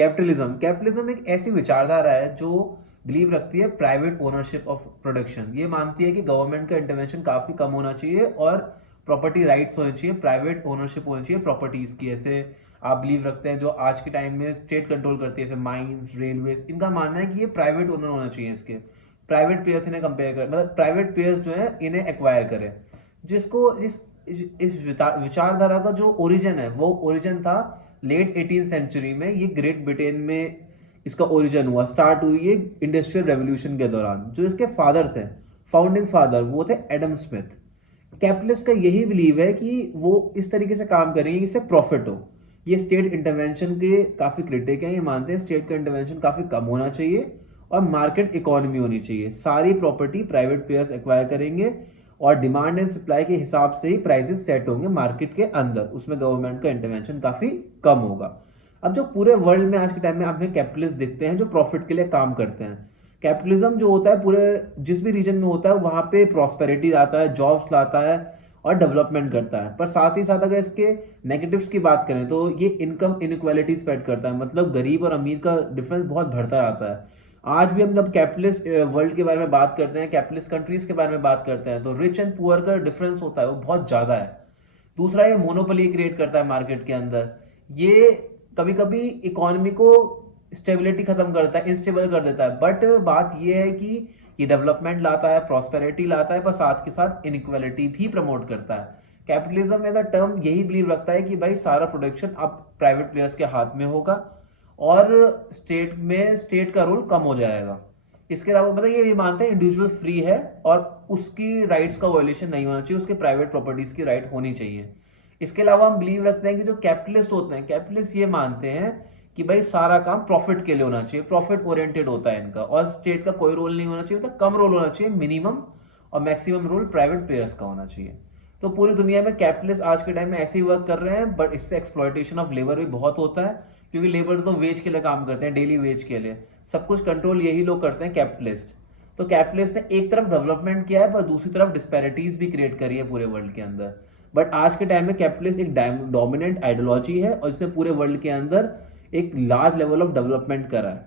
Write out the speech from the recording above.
Capitalism capitalism एक ऐसी विचारधारा है जो बिलीव रखती है प्राइवेट ओनरशिप ऑफ प्रोडक्शन। ये मानती है कि गवर्नमेंट का इंटरवेंशन काफी कम होना चाहिए और प्रॉपर्टी राइट्स होने चाहिए, प्राइवेट ओनरशिप होनी चाहिए प्रॉपर्टीज की। ऐसे आप बिलीव रखते हैं जो आज के टाइम में स्टेट कंट्रोल करती है, जैसे माइंस, रेलवेज, इनका मानना है कि ये प्राइवेट ओनर होना चाहिए। इसके प्राइवेट प्लेयर्स इन्हें कंपेयर कर, मतलब प्राइवेट प्लेयर्स जो है इन्हें एक्वायर करें। जिसको इस विचारधारा का जो ओरिजिन है वो ओरिजिन था लेट 18 सेंचुरी में। ये ग्रेट ब्रिटेन में इसका ओरिजिन हुआ, स्टार्ट हुई ये इंडस्ट्रियल रेवोल्यूशन के दौरान। जो इसके फादर थे, फाउंडिंग फादर, वो थे एडम स्मिथ। कैपिटलिस्ट का यही बिलीव है कि वो इस तरीके से काम करेंगे कि इससे प्रॉफिट हो। ये स्टेट इंटरवेंशन के काफी क्रिटिक हैं, ये मानते हैं स्टेट का इंटरवेंशन काफी कम होना चाहिए और मार्केट इकोनॉमी होनी चाहिए। सारी प्रॉपर्टी प्राइवेट प्लेयर्स एक्वायर करेंगे और डिमांड एंड सप्लाई के हिसाब से ही प्राइसेस सेट होंगे मार्केट के अंदर, उसमें गवर्नमेंट का इंटरवेंशन काफी कम होगा। अब जो पूरे वर्ल्ड में आज के टाइम में हमें कैपिटलिस्ट दिखते हैं जो प्रॉफिट के लिए काम करते हैं। कैपिटलिज्म जो होता है पूरे जिस भी रीजन में होता है वहां पे प्रॉस्पेरिटी लाता है, जॉब्स लाता है और डेवलपमेंट करता है। पर साथ ही साथ अगर इसके नेगेटिव्स की बात करें तो ये इनकम इनइक्वालिटी स्प्रेड करता है, मतलब गरीब और अमीर का डिफरेंस बहुत बढ़ता जाता है। आज भी हम जब कैपिटलिस्ट वर्ल्ड के बारे में बात करते हैं, कैपिटलिस्ट कंट्रीज के बारे में बात करते हैं, तो रिच एंड पुअर का डिफरेंस होता है वो बहुत ज्यादा है। दूसरा, ये मोनोपोली क्रिएट करता है मार्केट के अंदर। ये कभी कभी इकोनॉमी को स्टेबिलिटी खत्म करता है, इंस्टेबल कर देता है। बट बात ये है कि ये डेवलपमेंट लाता है, प्रॉस्पेरिटी लाता है, पर साथ के साथ इनइक्वालिटी भी प्रमोट करता है। कैपिटलिज्म एज अ टर्म यही बिलीव रखता है कि भाई सारा प्रोडक्शन अब प्राइवेट प्लेयर्स के हाथ में होगा और स्टेट का रोल कम हो जाएगा। इसके अलावा मतलब ये भी मानते हैं इंडिविजुअल फ्री है और उसकी राइट्स का वायलेशन नहीं होना चाहिए, उसके प्राइवेट प्रॉपर्टीज की राइट होनी चाहिए। इसके अलावा हम बिलीव रखते हैं कि जो कैपिटलिस्ट होते हैं, कैपिटलिस्ट ये मानते हैं कि भाई सारा काम प्रॉफिट के लिए होना चाहिए, प्रॉफिट ओरिएंटेड होता है इनका, और स्टेट का कोई रोल नहीं होना चाहिए, मतलब कम रोल होना चाहिए, मिनिमम और मैक्सिमम रोल प्राइवेट प्लेयर्स का होना चाहिए। तो पूरी दुनिया में कैपिटलिस्ट आज के टाइम में ऐसे ही वर्क कर रहे हैं, बट इससे एक्सप्लॉयटेशन ऑफ लेबर भी बहुत होता है, क्योंकि लेबर तो वेज के लिए काम करते हैं, डेली वेज के लिए। सब कुछ कंट्रोल यही लोग करते हैं, कैपिटलिस्ट। तो कैपिटलिस्ट ने एक तरफ डेवलपमेंट किया है पर दूसरी तरफ डिस्पैरिटीज भी क्रिएट करी है पूरे वर्ल्ड के अंदर। बट आज के टाइम में कैपिटलिस्ट एक डोमिनेंट आइडियोलॉजी है और इसने पूरे वर्ल्ड के अंदर एक लार्ज लेवल ऑफ डेवलपमेंट करा है।